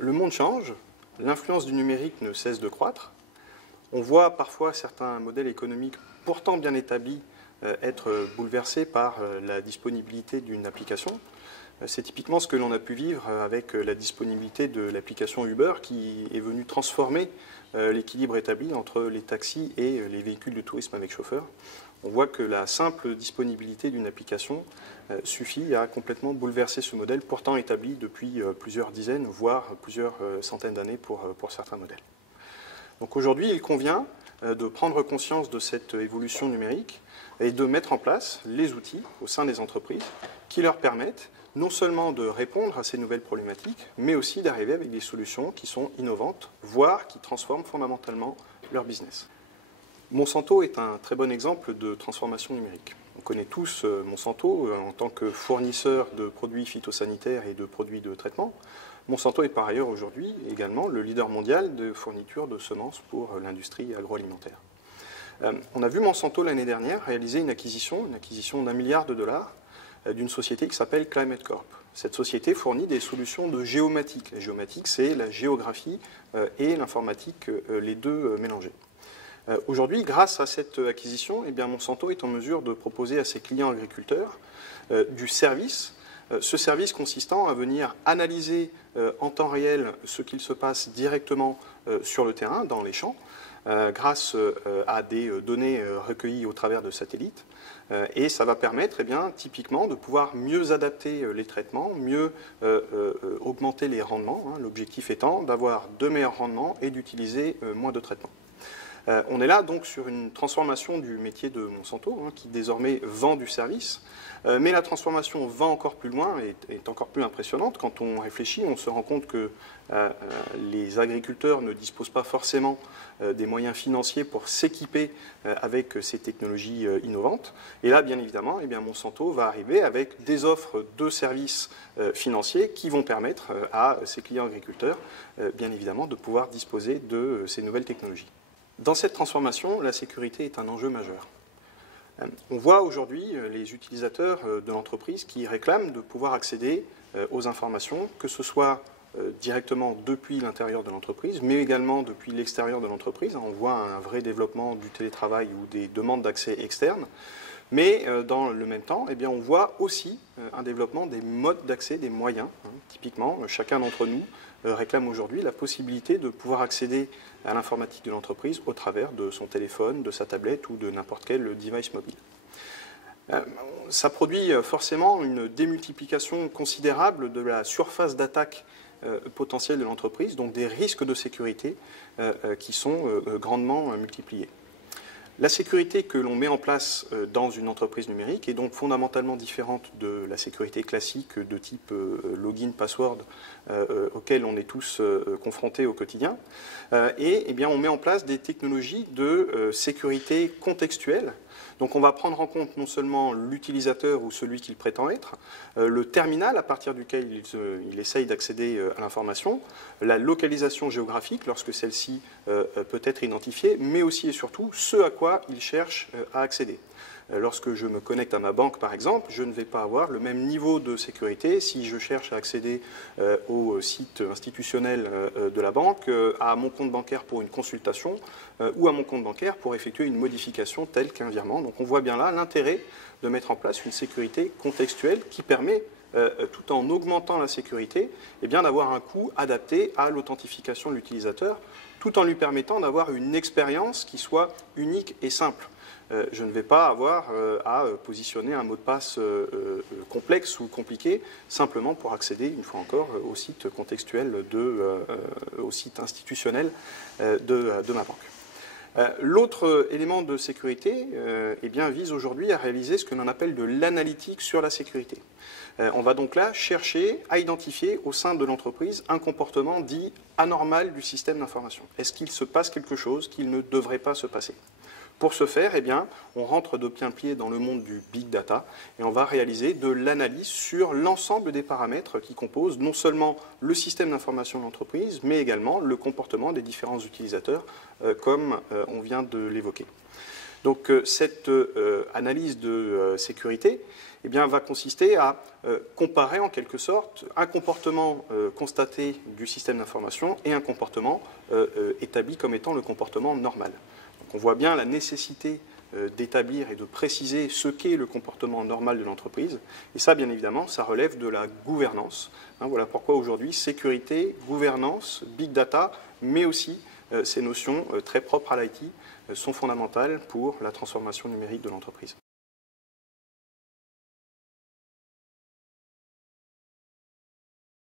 Le monde change, l'influence du numérique ne cesse de croître. On voit parfois certains modèles économiques pourtant bien établis être bouleversés par la disponibilité d'une application. C'est typiquement ce que l'on a pu vivre avec la disponibilité de l'application Uber qui est venue transformer l'équilibre établi entre les taxis et les véhicules de tourisme avec chauffeur. On voit que la simple disponibilité d'une application suffit à complètement bouleverser ce modèle, pourtant établi depuis plusieurs dizaines, voire plusieurs centaines d'années pour certains modèles. Donc aujourd'hui, il convient de prendre conscience de cette évolution numérique et de mettre en place les outils au sein des entreprises qui leur permettent non seulement de répondre à ces nouvelles problématiques, mais aussi d'arriver avec des solutions qui sont innovantes, voire qui transforment fondamentalement leur business. Monsanto est un très bon exemple de transformation numérique. On connaît tous Monsanto en tant que fournisseur de produits phytosanitaires et de produits de traitement. Monsanto est par ailleurs aujourd'hui également le leader mondial de fourniture de semences pour l'industrie agroalimentaire. On a vu Monsanto l'année dernière réaliser une acquisition d'1 milliard de dollars d'une société qui s'appelle Climate Corp. Cette société fournit des solutions de géomatique. La géomatique, c'est la géographie et l'informatique, les deux mélangés. Aujourd'hui, grâce à cette acquisition, Monsanto est en mesure de proposer à ses clients agriculteurs du service. Ce service consistant à venir analyser en temps réel ce qu'il se passe directement sur le terrain, dans les champs, grâce à des données recueillies au travers de satellites. Et ça va permettre typiquement de pouvoir mieux adapter les traitements, mieux augmenter les rendements, l'objectif étant d'avoir de meilleurs rendements et d'utiliser moins de traitements. On est là donc sur une transformation du métier de Monsanto, qui désormais vend du service, mais la transformation va encore plus loin et est encore plus impressionnante. Quand on réfléchit, on se rend compte que les agriculteurs ne disposent pas forcément des moyens financiers pour s'équiper avec ces technologies innovantes. Et là, bien évidemment, Monsanto va arriver avec des offres de services financiers qui vont permettre à ses clients agriculteurs, bien évidemment, de pouvoir disposer de ces nouvelles technologies. Dans cette transformation, la sécurité est un enjeu majeur. On voit aujourd'hui les utilisateurs de l'entreprise qui réclament de pouvoir accéder aux informations, que ce soit directement depuis l'intérieur de l'entreprise, mais également depuis l'extérieur de l'entreprise. On voit un vrai développement du télétravail ou des demandes d'accès externes. Mais dans le même temps, on voit aussi un développement des modes d'accès, des moyens. Typiquement, chacun d'entre nous réclame aujourd'hui la possibilité de pouvoir accéder à l'informatique de l'entreprise au travers de son téléphone, de sa tablette ou de n'importe quel device mobile. Ça produit forcément une démultiplication considérable de la surface d'attaque potentielle de l'entreprise, donc des risques de sécurité qui sont grandement multipliés. La sécurité que l'on met en place dans une entreprise numérique est donc fondamentalement différente de la sécurité classique de type login, password auquel on est tous confrontés au quotidien. On met en place des technologies de sécurité contextuelle. Donc on va prendre en compte non seulement l'utilisateur ou celui qu'il prétend être, le terminal à partir duquel il essaye d'accéder à l'information, la localisation géographique lorsque celle-ci peut être identifiée, mais aussi et surtout ce à quoi il cherche à accéder. Lorsque je me connecte à ma banque, par exemple, je ne vais pas avoir le même niveau de sécurité si je cherche à accéder au site institutionnel de la banque, à mon compte bancaire pour une consultation ou à mon compte bancaire pour effectuer une modification telle qu'un virement. Donc on voit bien là l'intérêt de mettre en place une sécurité contextuelle qui permet, tout en augmentant la sécurité, d'avoir un coût adapté à l'authentification de l'utilisateur, tout en lui permettant d'avoir une expérience qui soit unique et simple. Je ne vais pas avoir à positionner un mot de passe complexe ou compliqué simplement pour accéder, une fois encore, au site contextuel, au site institutionnel de ma banque. L'autre élément de sécurité vise aujourd'hui à réaliser ce que l'on appelle de l'analytique sur la sécurité. On va donc là chercher à identifier au sein de l'entreprise un comportement dit anormal du système d'information. Est-ce qu'il se passe quelque chose qu'il ne devrait pas se passer ? Pour ce faire, on rentre de plain-pied dans le monde du big data et on va réaliser de l'analyse sur l'ensemble des paramètres qui composent non seulement le système d'information de l'entreprise, mais également le comportement des différents utilisateurs, comme on vient de l'évoquer. Donc cette analyse de sécurité va consister à comparer en quelque sorte un comportement constaté du système d'information et un comportement établi comme étant le comportement normal. Donc on voit bien la nécessité d'établir et de préciser ce qu'est le comportement normal de l'entreprise. Et ça, bien évidemment, ça relève de la gouvernance. Voilà pourquoi aujourd'hui, sécurité, gouvernance, big data, mais aussi ces notions très propres à l'IT sont fondamentales pour la transformation numérique de l'entreprise.